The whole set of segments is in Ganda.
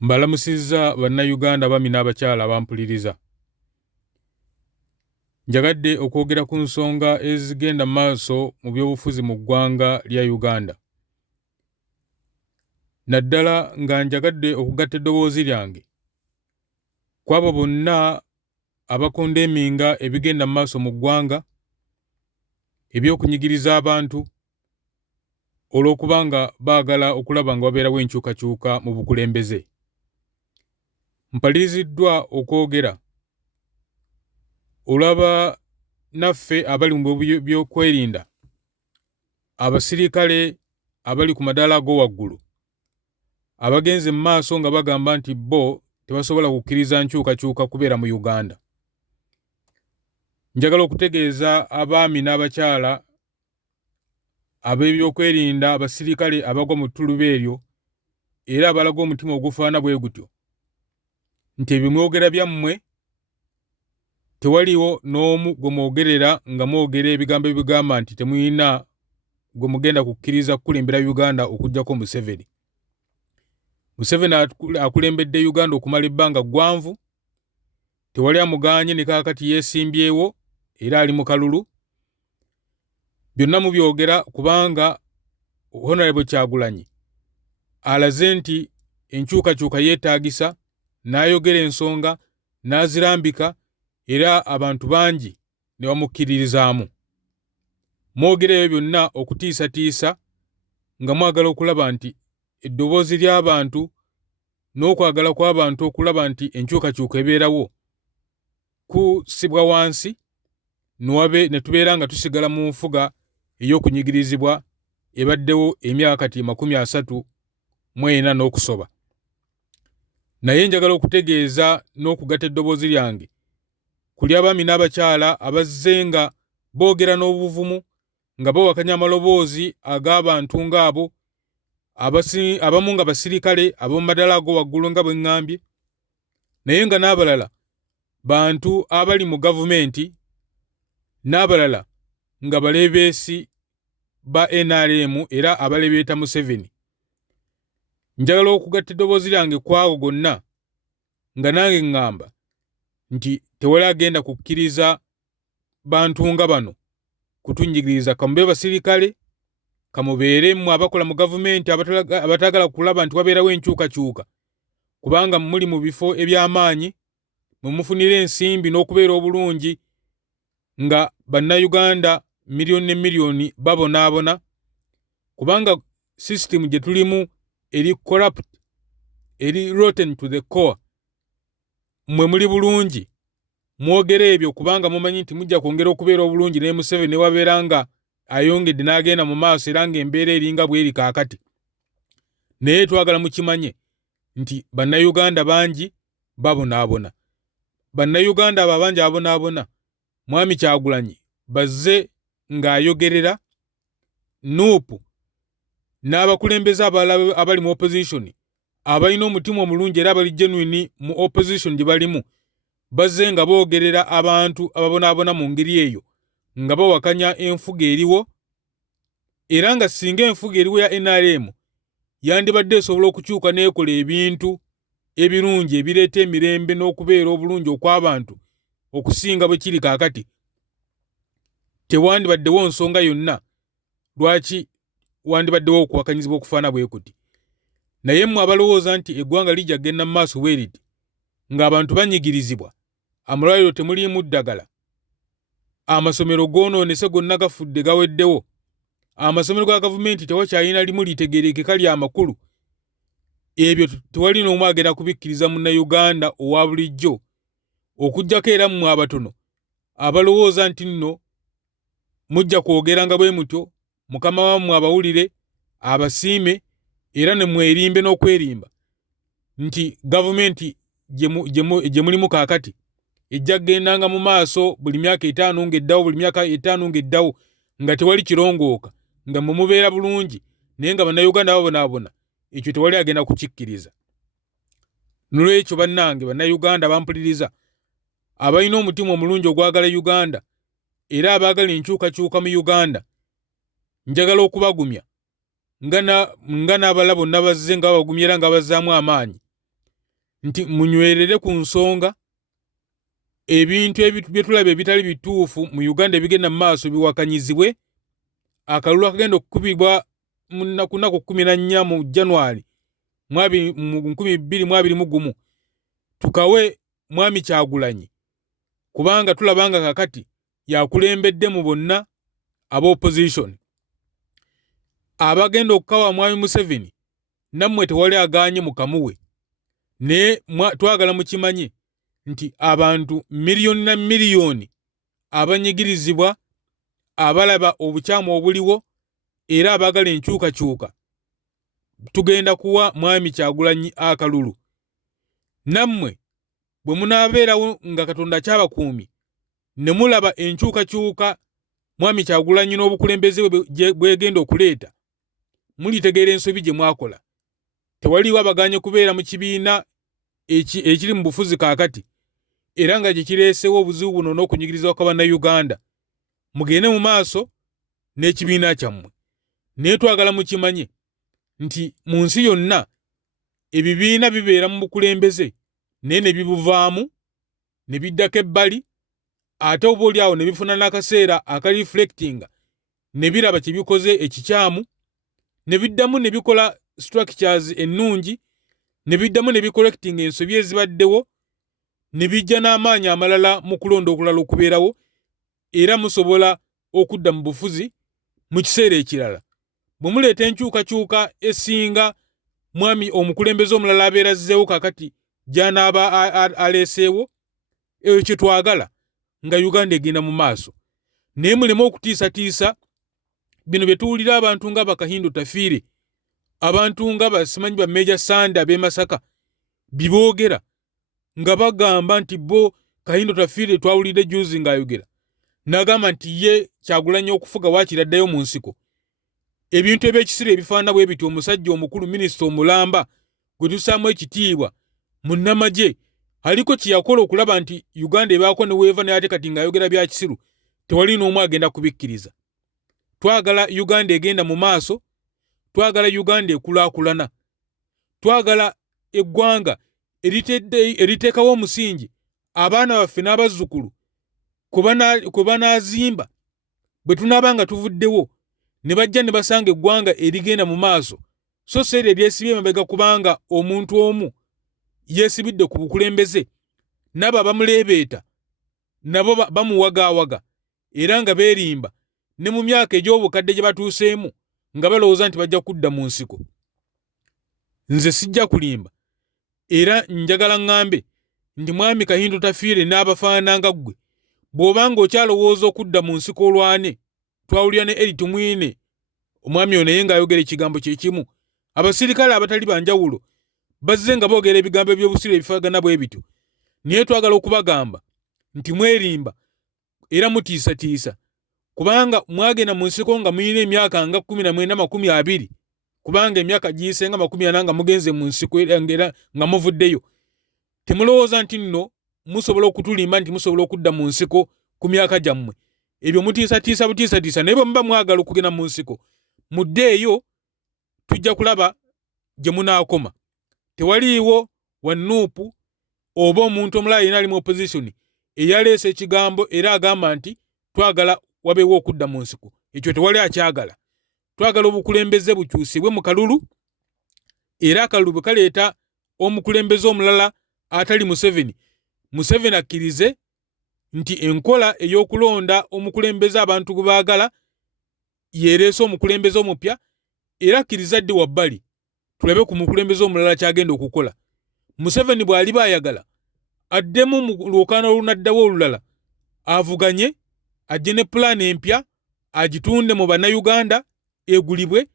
Mbalamusizza bannayuganda bami n'abakyala abampuliriza. Njagadde okwogera ku nsonga ezigenda maaso mu byobufuzi mu ggwanga lya Uganda. Naddala nga njagadde okugatta eddoboozi lyange kwabo bonna abakondeeminga ebigenda maaso mu ggwanga ebyokunyigiriza abantu olw'okubanga baagala okulaba nga wabeerawo enkyukakyuka mu bukulembeze. Mpaliriziddwa okwogera olaba naffe abali mu byokwerinda, abasirikale abali ku madaala ago waggulu abagenze mu maaso nga bagamba nti bo tebasobola kukkiriza nkyukakyuka kubeera mu Uganda. Njagala okutegeeza abaami n'abakyala ab'ebyokwerinda, abasirikale abagwa mu ttuluba eryo era abalaga omutima ogufaana bwe gutyo nti ebimwogera byammwe tewaliwo n'omu gwe mwogerera nga mwogera ebigambo ebigamba nti temuyina gwe mugenda kukkiriza kukulembera Uganda okuggyako Museveni. Museveni akulembedde Uganda okumala ebbanga ggwanvu, tewali amugaanye ne kaakati yeesimbyewo era ali mu kalulu. Byonna mubyogera kubanga Honorable Kyagulanyi alaze nti enkyukakyuka yeetaagisa, n'ayogera ensonga, n'azirambika era abantu bangi ne bamukkiririzaamu. Mwogera ebyo byonna okutiisatiisa nga mwagala okulaba nti eddoboozi ly'abantu n'okwagala kw'abantu okulaba nti enkyukakyuka ebeerawo kusibwa wansi ne tubeera nga tusigala mu nfuga ey'okunyigirizibwa ebaddewo emyaka kati 34 n'okusoba. Naye njagala okutegeeza n'okugatta eddoboozi lyange kuli abaami n'abakyala abazze nga boogera n'obuvumu nga bawakanya amaloboozi ag'abantu ng'abo, abamu nga basirikale ab'omu madala ago waggulu nga bwe ŋŋambye, naye nga n'abalala bantu abali mu gavumenti, n'abalala nga baleebeesi ba NRM era abalebeeta Museveni. Njagala okugatta eddoboozi lyange kwago gonna nga nange ŋŋamba nti tewali agenda kukkiriza bantu nga bano kutunyigiriza, kamube basirikale, kamubeere mmwe abakola mu gavumenti abatagala kulaba nti wabeerawo enkyukakyuka kubanga muli mu bifo eby'amaanyi mwe mufunira ensimbi n'okubeera obulungi nga bannayuganda miliyoni ne miliyoni babonaabona, kubanga system gye tulimu eri corrupt, eri rotten to the core. Mwe muli bulungi mwogera ebyo kubanga mumanyi nti mujja kwongera okubeera obulungi ne Museveni wabeera nga ayongedde n'agenda mu maaso era ng'embeera eringa bweri kaakati. Naye twagala mukimanye nti bannayuganda bangi babonaabona. Bannayuganda abo abangi abonaabona Mwami Kyagulanyi bazze ng'ayogerera Nuupu n'abakulembeze abali mu opposition abalina omutima omulungi era abali genuine mu opposition gye balimu, bazze nga boogerera abantu ababonaabona mu ngeri eyo nga bawakanya enfuga eriwo, era nga singa enfuga eriwo ya NRM yandibadde esobola okukyuka n'ekola ebintu ebirungi ebireeta emirembe n'okubeera obulungi okw'abantu okusinga bwe kiri kaakati, tewandibaddewo nsonga yonna lwaki wandibaddewo okuwakanyizibwa okufaana bwe kuti. Naye mmwe abalowooza nti eggwanga lijja kgenda mu maaso bwe riti ng'abantu banyigirizibwa, amalwaliro temuliimu ddagala, amasomero goonoonese gonna gafudde gaweddewo, amasomero ga gavumenti tewakyalina limu litegeerekeka lya makulu, ebyo tewali n'omu agenda kubikkiriza munnayuganda owa bulijjo, okuggyako era mmwe abatono abalowooza nti nno mujja kwogeranga bwe mutyo, mukama wammwe abawulire, abasiime era ne mwerimbe n'okwerimba nti gavumenti gye mulimu kaakati ejja kgendanga mu maaso buli myaka 5 ng'eddawo, buli myaka 5 ng'eddawo nga tewali kirongooka, nga mwe mubeera bulungi naye nga bannayuganda babonaabona, ekyo tewali agenda kukikkiriza. Nolwekyo bannange bannayuganda bampuliriza abalina omutima omulungi ogwagala Uganda era abaagala enkyukakyuka mu Uganda, njagala okubagumya nga n'abala bonna bazze nga babagumya era nga bazzaamu amaanyi nti munywerere ku nsonga ebintu bye tulaba ebitali bituufu mu Uganda ebigenda mu maaso biwakanyizibwe. Akalulu akagenda okukubibwa ku nnaku 14 mu January mu 2021 tukawe Mwami Kyagulanyi, kubanga tulabanga kakati yakulembedde mu bonna aba opposition. Abagenda okukawa Mwami Museveni nammwe tewali aganye mukamuwe, ne twagala mukimanye nti abantu miliyoni na miliyoni abanyigirizibwa, abalaba obukyamu obuliwo era abagala enkyukakyuka, tugenda kuwa Mwami Kyagulanyi akalulu. Nammwe bwe munaabeerawo nga Katonda kyabakuumi ne mulaba enkyukakyuka Mwami Kyagulanyi n'obukulembeze bwegenda okuleeta, mulitegeera ensobi gye mwakola. Tewaliwo abaganye kubeera mu kibiina ekiri mu bufuzi kaakati era nga gye kireesewo obuzibu buno n'okunyigiriza kw'Abannayuganda. Mugende mu maaso n'ekibiina kyammwe. Naye twagala mukimanye nti mu nsi yonna ebibiina bibeera mu bukulembeze naye ne bibuvaamu ne biddako ebbali, ate oba oli awo ne bifuna n'akaseera akareflectinga ne biraba kye bikoze ekikyamu, ne biddamu ne bikola structures ennungi, ne biddamu ne bicollectinga ensobi ezibaddewo, ne bijja n'amaanyi amalala mu kulonda okulala okubeerawo, era musobola okudda mu bufuzi mu kiseera ekirala. Bwe muleeta enkyukakyuka esinga mwami omukulembeze omulala abeera azzeewo kakati gy'anaaba aleeseewo, eyo kye twagala nga Uganda egenda mu maaso. Naye muleme okutiisatiisa bino bye tuwulira abantu nga Bakahindo Tafiire, abantu nga basimanyi ba Meja Sanda b'e Masaka biboogera nga bagamba nti bo Kahindo Tafiire twawulidde juzi ng'ayogera n'agamba nti ye Kyagulanyi okufuga wakiraddayo mu nsiko. Ebintu eby'ekisiro ebifaana bwe biti, omusajja omukulu, minisita omulamba gwe tussaamu ekitiibwa, munnamagye aliko kye yakola okulaba nti Uganda ebaako ne weeva naye ate kati ng'ayogera bya kisiru, tewali n'omu agenda kubikkiriza. Twagala Uganda egenda mu maaso, twagala Uganda ekulaakulana, twagala eggwanga eriteekawo omusingi abaana baffe n'abazzukulu kwe banaazimba bwe tunaaba nga tuvuddewo ne bajja ne basanga eggwanga erigenda mu maaso, so seera eryesibye emabega kubanga omuntu omu yeesibidde ku bukulembeze, nabo abamuleebeeta nabo bamuwagaawaga era nga beerimba ne mu myaka egy'obukadde gye batuuseemu nga balowooza nti bajja kudda mu nsiko. Nze sijja kulimba era njagala ŋŋambe nti Mwami Kahindo Tafiire n'abafaanana nga ggwe, bw'obanga okyalowooza okudda mu nsiko olwane, twawulira ne Eri Tumwine omwami ono naye ng'ayogera ekigambo kye kimu. Abasirikale abatali banjawulo bazze nga boogera ebigambo by'obusiru ebifaagana bwe bityo, naye twagala okubagamba nti mwerimba era mutiisatiisa, kubanga mwagenda mu nsiko nga muyina emyaka nga 19-20, kubanga emyaka giyise nga 40 nga mugenze mu nsiko era nga muvuddeyo. Temulowooza nti nno musobola okutulimba nti musobola okudda mu nsiko ku myaka gyammwe. Ebyo mutiisatiisa butiisatiisa, naye bwe muba mwagala okugenda mu nsiko muddeeyo, tujja kulaba gye munaakoma. Tewaliiwo Wanuupu oba omuntu omulala yenna ali mu opposition eyaleese ekigambo era agamba nti twagala wabeewo okudda mu nsiko. Ekyo tewali akyagala. Twagala obukulembeze bukyusibwe mu kalulu, era akalulu bwe kaleeta omukulembeze omulala atali Museveni, Museveni akkirize nti enkola ey'okulonda omukulembeze abantu gwe baagala yeereese omukulembeze omupya, era akkiriza ddi wabbali tulabe ku mukulembeze omulala kyagenda okukola. Museveni bw'ali baayagala addemu mu lwokaano olunaddawo olulala, avuganye ajje ne pulaani empya agitunde mu Bannayuganda egulibwe,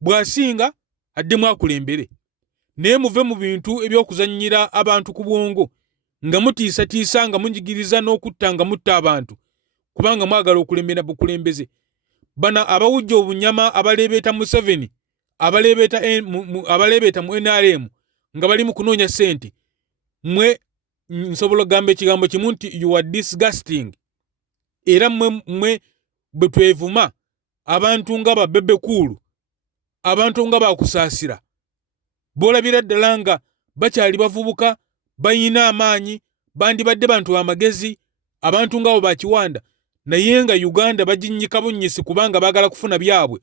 bw'asinga addemu akulembere. Naye muve mu bintu eby'okuzannyira abantu ku bwongo nga mutiisatiisa nga munjigiriza n'okutta nga mutta abantu kubanga mwagala okulembera bukulembeze. Bana abawujja obunyama abaleebeeta Museveni, abaleebeeta mu NRM nga bali mu kunoonya ssente, mwe nsobola gamba ekigambo kimu nti you are disgusting. Era mwe bwe twevuma abantu nga babebekuulu, abantu nga bakusaasira, boolabira ddala nga bakyali bavubuka bayina amaanyi bandibadde bantu amagezi abantu ngabo bakiwanda naye nga Uganda baginyika bunnyisi kubanga bagala kufuna byabwe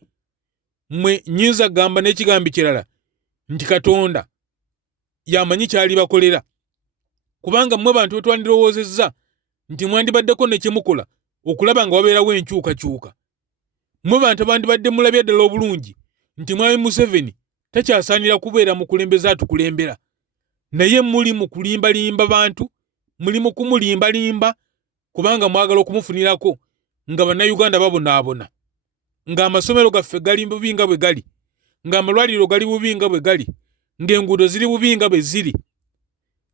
mwe nyinza gamba n'ekigambo kirala nti Katonda yamanyi kyali bakolera kubanga mwe bantu betwandirowoozezza nti mwandibaddeko ne kyemukola okulaba nga wabeerawo enkyukakyuka mwe bantu bandibadde mulabye ddala obulungi nti Mwami Museveni takyasaanira kubeera mukulembeze atukulembera naye muli mu kulimbalimba bantu muli mu kumulimbalimba kubanga mwagala okumufunirako nga bannayuganda babonaabona ng'amasomero gaffe gali bubi nga bwe gali ng'amalwaliro gali bubi nga bwe gali ng'enguudo ziri bubi nga bwe ziri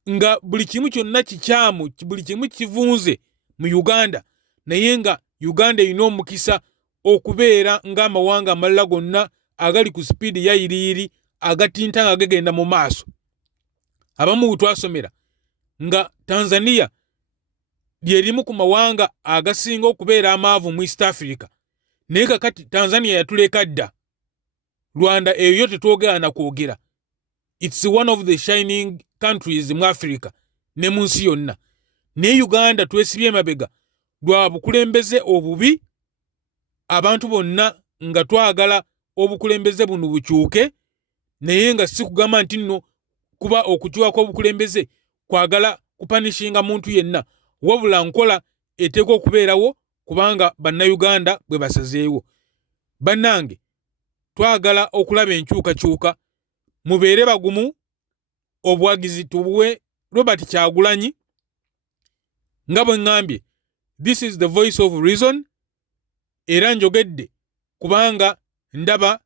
nga buli kimu kyonna kikyamu buli kimu kivunze mu Uganda naye nga Uganda erina omukisa okubeera ng'amawanga amalala gonna agali ku sipiidi ya yiriiri agatinta nga gagenda mu maaso abamu twasomera nga Tanzania lyerimu ku mawanga agasinga okubeera amaavu mu East Africa naye kakati Tanzania yatuleka dda Rwanda eyo tetwogerana kwogera it's one of the shining countries mu Africa ne mu nsi yonna ne Uganda twesibye mabega lwa bukulembeze obubi abantu bonna nga twagala obukulembeze buno bukyuke naye nga si kugamba nti nno kuba okukyuka obukulembeze kwagala kupanishinga muntu yenna wabula nkola eteekwa okubeerawo kubanga bannayuganda bwe basazeewo bannange twagala okulaba enkyukakyuka mubeere bagumu obuwagizi tubuwe Robert Kyagulanyi nga bwe ngambye this is the voice of reason era njogedde kubanga ndaba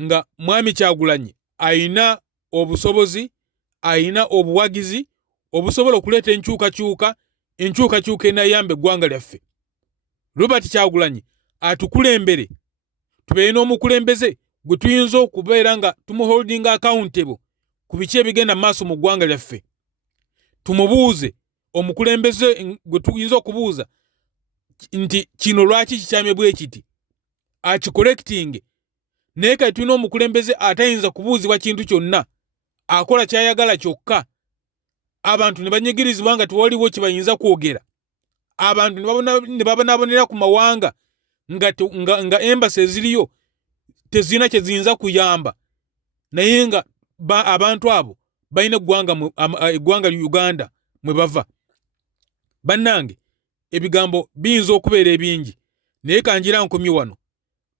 nga Mwami Kyagulanyi ayina obusobozi ayina obuwagizi obusobola okuleeta enkyukakyuka enayamba eggwanga lyaffe Robert Kyagulanyi atukulembere tubeere n'omukulembeze gwe tuyinza okubeera nga tumuholdinga accountable ku biki ebigenda maaso mu ggwanga lyaffe tumubuuze omukulembeze gwe tuyinza okubuuza nti kino lwaki kikyamye bwe kiti akicollecting naye kati tulina omukulembeze atayinza kubuuzibwa kintu kyonna akola kyayagala kyokka abantu ne banyigirizibwa nga tewaliwo kye bayinza kwogera abantu ne babonaabonera ku mawanga nga embassy eziriyo tezirina kye ziyinza kuyamba naye nga abantu abo balina eggwanga Uganda mwe bava bannange ebigambo biyinza okubeera ebingi naye kanjira nkomye wano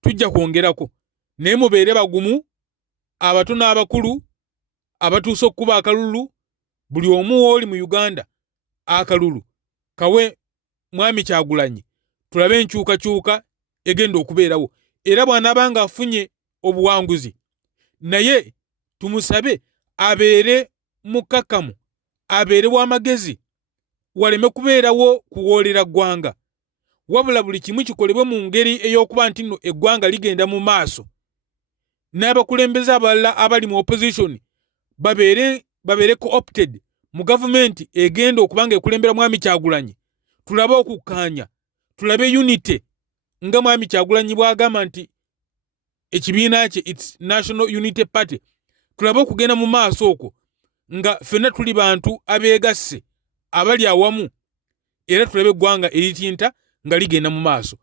tujja kwongerako naye mubeere bagumu abato n'abakulu abatuusa okuba akalulu buli omu oli mu Uganda akalulu kawe Mwami Kyagulanyi tulabe enkyukakyuka egenda okubeerawo era bw'anaabanga afunye obuwanguzi naye tumusabe abeere mukakamu abeere w'amagezi waleme kubeerawo kuwoolera ggwanga wabula buli kimu kikolebwe mu ngeri ey'okuba nti nno eggwanga ligenda mu maaso n'abakulembeze abalala abali mu opposition babeere co-opted mu gavumenti egenda okuba nga ekulembera Mwami Kyagulanyi tulabe okukkaanya tulabe unity nga Mwami Kyagulanyi bw'agamba nti ekibiina kye its National Unity Party tulabe okugenda mu maaso okwo nga ffenna tuli bantu abeegasse abali awamu era tulabe eggwanga eritinta nga ligenda mu maaso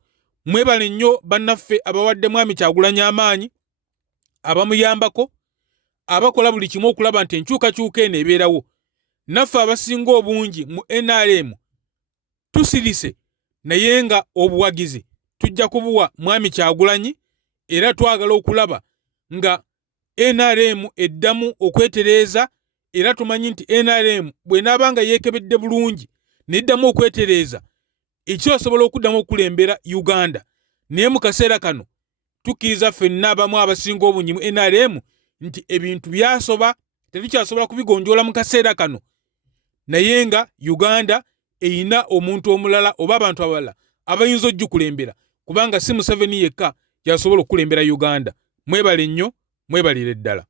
mwebale nnyo bannaffe abawadde Mwami Kyagulanyi amaanyi abamuyambako abakola buli kimu okulaba nti enkyukakyuka eno ebeerawo naffe abasinga obungi mu NRM tusirise naye nga obuwagizi tujja kubuwa Mwami Kyagulanyi era twagala okulaba nga NRM eddamu okwetereeza era tumanyi nti NRM bw'enaabanga yeekebedde bulungi neddamu okwetereeza ekyosobola okuddamu okulembera Uganda naye mu kaseera kano tukkiriza ffenna abamu abasinga obungi mu NRM nti ebintu byasoba tetukyasobola kubigonjoola mu kaseera kano naye nga Uganda eyina omuntu omulala oba abantu abalala abayinza okukulembera kubanga si Museveni yekka yasobola okukulembera Uganda mwebale nnyo mwebalire ddala